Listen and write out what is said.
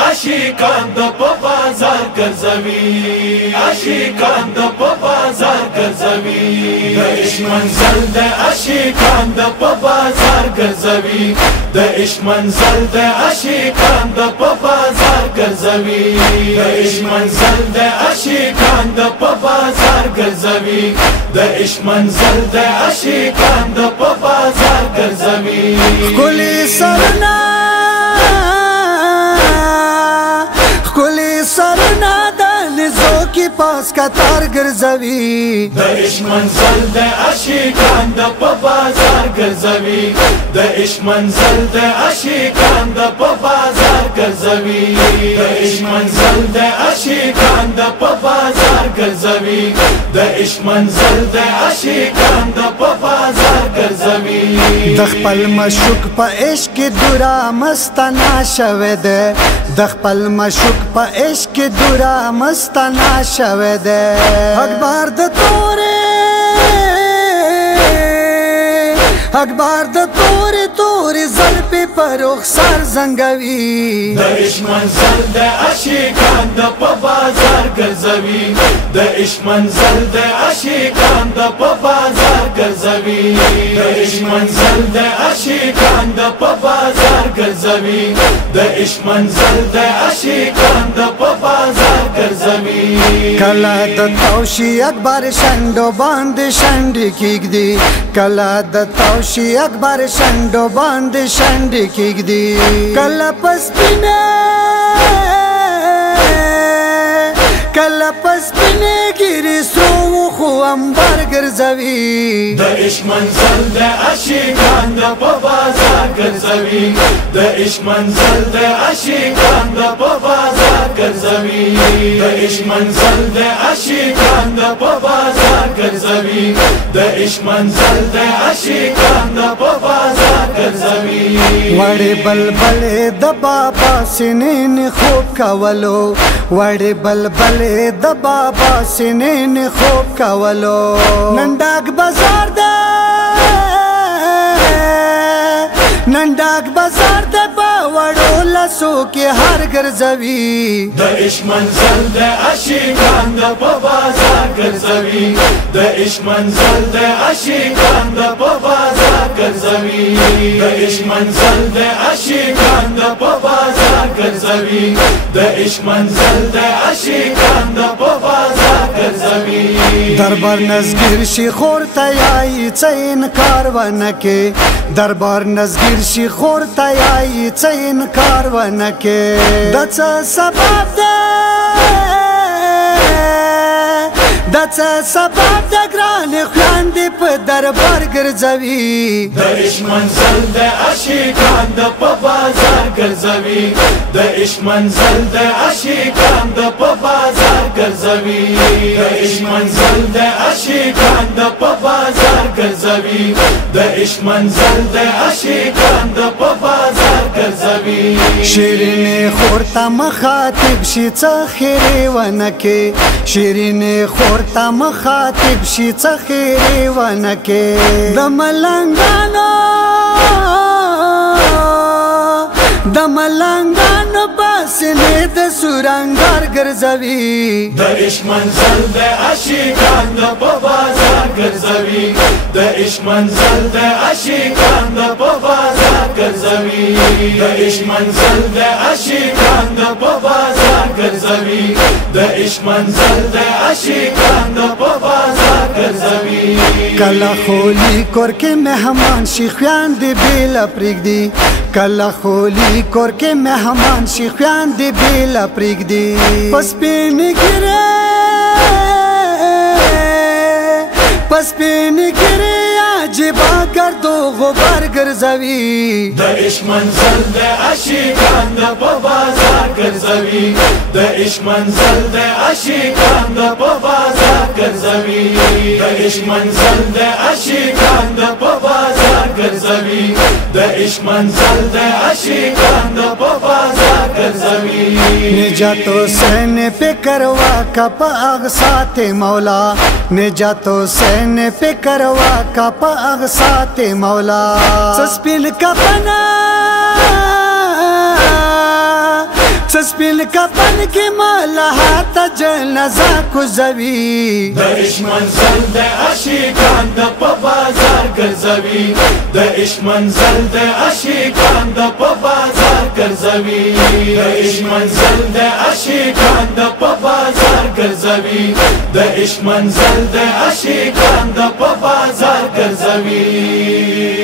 عاشقان د په بازار ګرځوي، عاشقان د په بازار ګرځوي، د عشق منزل د عاشقان د په بازار ګرځوي، د عشق منزل د عاشقان د په بازار ګرځوي، د عشق منزل د عاشقان د په بازار ګرځوي، د عشق منزل د عاشقان د په بازار ګرځوي. ښکلي سرونه سرنا د لزو کی پاس کتار ګرځوي، د عشق منزل د عاشقان د په بازار ګرځوي، د عشق منزل د عاشقان د په بازار ګرځوي، د عشق منزل د عاشقان د په بازار ګرځوي، د عشق منزل د عاشقان د په بازار ګرځوي. د خپل مشوق په عشق دورا مستنا شوه ده، د خپل مشوق په عشق دورا مستنا شوه ده. اکبر د تورې اکبر د تورې تورې زلفې په رخسار زنګوي، د عشق منزل د عاشقان د په بازار ګرځوي، د عشق منزل د عاشقان د په بازار ګرځوي، د عشق منزل د عاشقان د په بازار ګرځوي، د عشق منزل د عاشقان د په بازار ګرځوي. کله د توشي اکبر شندو باندې شنډې کېږدي، کله د توشي اکبر شندو باندې شنډې کېږدي، کله پس پینې ګیرې سرو خو امبر ګرځوي، د عشق منزل د عاشقان د په بازار ګرځوي، د عشق منزل د عاشقان د په بازار ګرځوي، د عشق منزل د عاشقان د په بازار ګرځوي، د عشق منزل د عاشقان د په بازار ګرځوي. وړې بلبلې د بابا سنین خوب کولو، وړې بلبلې د بابا سنین خوب کولو، نن ډاک بازار ده نن ډاک بازار ده په وړو لاسو کې هر ګرځوي، د عشق منزل د عاشقان د په بازار ګرځوي، د عشق منزل د عاشقان د په بازار ګرځوي، د عشق منزل د عاشقان د په بازار ګرځوي، د عشق منزل د عاشقان د په بازار ګرځوي. دربار نزگیر شي خور تیایی څه انکار ونکې، دربار نزگیر شي خور تیایی څه انکار ونکې، د څه سبب ده د څه سبب د ګرانې خویندې په دربار ګرځوي، د عشق منزل د عاشقان د په بازار ګرځوي، د عشق منزل د عاشقان د په بازار ګرځوي، د عشق منزل د عاشقان د په بازار ګرځوي، د عشق منزل د عاشقان د په بازار ګرځوي. شیرینې خور ته مخاطب شي څه خیرې ونکې، شیرینې خور ته مخاطب شي څه خیرې ونکې، د ملنګانو باسنې د سورنګار ګرځوي، د عشق منزل د عاشقان د په بازار ګرځوي، د عشق منزل د عاشقان د په بازار ګرځوي، د عشق منزل د عاشقان د په بازار ګرځوي، د عشق منزل د عاشقان د په بازار ګرځوي. کله خولي کور کې مهمان شي خویندې بیله پرېږدي، کله خولي کور کې مهمان شي خویندې بیله پرېږدي، په سپینې ګیرې عجیبه ګردو غبار ګرځوي، د عشق منزل د عاشقان د په بازار ګرځوي، د عشق منزل د عاشقان د په بازار ګرځوي، د عشق منزل د عاشقان د په بازار ګرځوي، د عشق منزل د عاشقان د په بازار ګرځوي. نجات حسین پہ کروا کپ اغسات مولا، نجات حسین پہ کروا کپ اغسات مولا، سسپین کپنا سپین کفن کی ملحات جنازہ کوزوی د عشق منزل د عاشقان د په بازار ګرځوي د عشق منزل د عاشقان د په بازار ګرځوي د عشق منزل د عاشقان د په بازار ګرځوي د عشق منزل د عاشقان د په بازار ګرځوي